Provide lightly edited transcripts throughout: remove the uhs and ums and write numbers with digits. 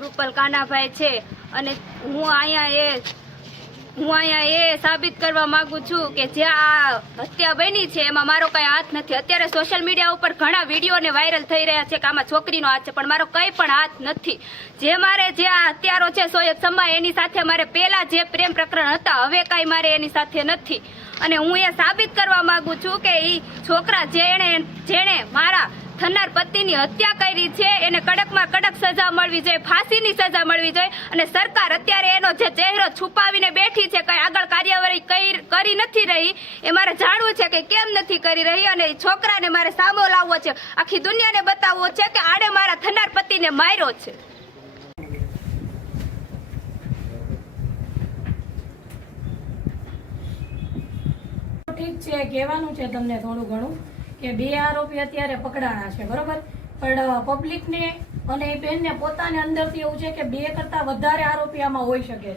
રૂપલ કાનાભાઈ છે અને હું અહીંયા એ સાબિત કરવા માંગુ છું કે જે આ હત્યા બની છે એમાં મારો કઈ હાથ નથી। અત્યારે સોશિયલ મીડિયા ઉપર ઘણા વિડીયો ને વાયરલ થઈ રહ્યા છે કે આમાં છોકરીનો હાથ છે, પણ મારો કઈ પણ હાથ નથી। જે મારે જે આ હત્યારો છે સોયબ સમા એની સાથે મારે પેલા જે પ્રેમ પ્રકરણ હતા હવે કઈ મારે એની સાથે નથી। અને હું એ સાબિત કરવા માંગુ છું કે ઈ છોકરા જેણે મારા થનાર પતિની હત્યા કરી છે એને કડકમાં કડક સજા મળવી જોઈએ, ફાંસીની સજા મળવી જોઈએ। અને સરકાર અત્યારે એનો જે ચહેરો છુપાવીને બેઠી છે, કઈ આગળ કાર્યવાહી કરી નથી રહી, એ મારે જાણવું છે કે કેમ નથી કરી રહી। અને છોકરાને મારે સામો લાવવો છે, આખી દુનિયાને બતાવવો છે કે આડે મારા થનાર પતિને માર્યો છે। ઠીક છે, કહેવાનું છે તમને થોડું ઘણું કે બે આરોપી અત્યારે પકડાણા છે, બરોબર, પણ પબ્લિકને અને એ બેનને પોતાને અંદરથી એવું છે કે બે કરતા વધારે આરોપી આમાં હોઈ શકે છે,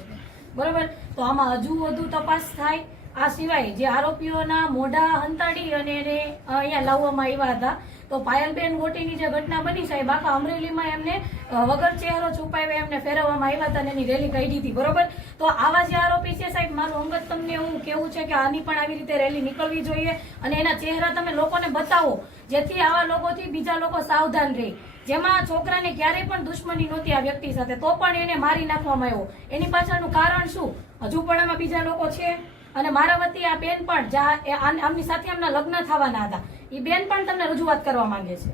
બરોબર। તો આમાં હજુ વધુ તપાસ થાય। આ સિવાય જે આરોપીઓના મોઢા હંતાડી અને એને અહીંયા લાવવામાં આવ્યા હતા, તો પાયલબેન ગોટીની જે ઘટના બની સાહેબ, આખા અમરેલીમાં એમને વગર ચહેરો છુપાવ્યા એમને ફેરવવામાં આવ્યા હતા અને એની રેલી કાઢી હતી, બરોબર। તો આવા જે આરોપી છે સાહેબ, મારું અંગત તમને એવું કેવું છે કે આની પણ આવી રીતે રેલી નીકળવી જોઈએ અને એના ચહેરા તમે લોકોને બતાવો, જેથી આવા લોકોથી બીજા લોકો સાવધાન રહે। જેમાં છોકરાને ક્યારેય પણ દુશ્મની નહોતી આ વ્યક્તિ સાથે, તો પણ એને મારી નાખવામાં આવ્યો, એની પાછળનું કારણ શું? હજુ પણ આમાં બીજા લોકો છે। અને મારા વતી આ બેન પણ આમની સાથે એમના લગ્ન થવાના હતા, એ બેન પણ તમને રજૂઆત કરવા માંગે છે।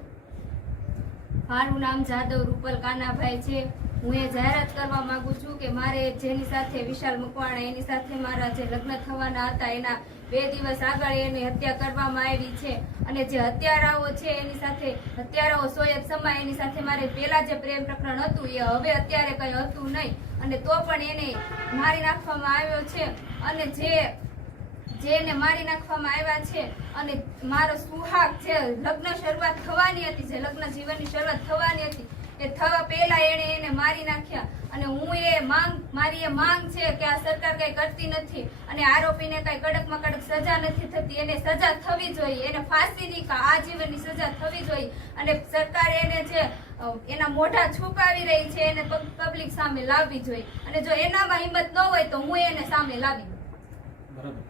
મારું નામ જાદવ રૂપલ કાનાભાઈ છે। હું એ જાહેરાત કરવા માંગુ છું કે મારે જેની સાથે વિશાલ મકવાણા એની સાથે મારા જે લગ્ન થવાના હતા એના 2 દિવસ આગળ એની હત્યા કરવામાં આવી છે। અને જે હત્યારાઓ છે એની સાથે હત્યારાઓ સોયબ સમા એની સાથે મારે પેલા જે પ્રેમ પ્રકરણ હતું એ હવે અત્યારે કઈ હતું નહીં, અને તો પણ એને મારી નાખવામાં આવ્યો છે। અને જેને મારી નાખવામાં આવ્યા છે અને મારો સુહાગ છે લગ્ન શરૂઆત થવાની હતી, જે લગ્ન જીવનની શરૂઆત થવાની હતી એ થવા પહેલા એને મારી નાખ્યા। અને મારી એ માંગ છે કે આ સરકાર કઈ કરતી નથી અને આરોપીને કઈ કડકમાં કડક સજા નથી થતી, એને સજા થવી જોઈએ, એને ફાંસીની આજીવનની સજા થવી જોઈએ। અને સરકાર એને જે એના મોઢા છુપાવી રહી છે એને પબ્લિક સામે લાવવી જોઈએ, અને જો એનામાં હિંમત ન હોય તો હું એને સામે લાવી। બરાબર।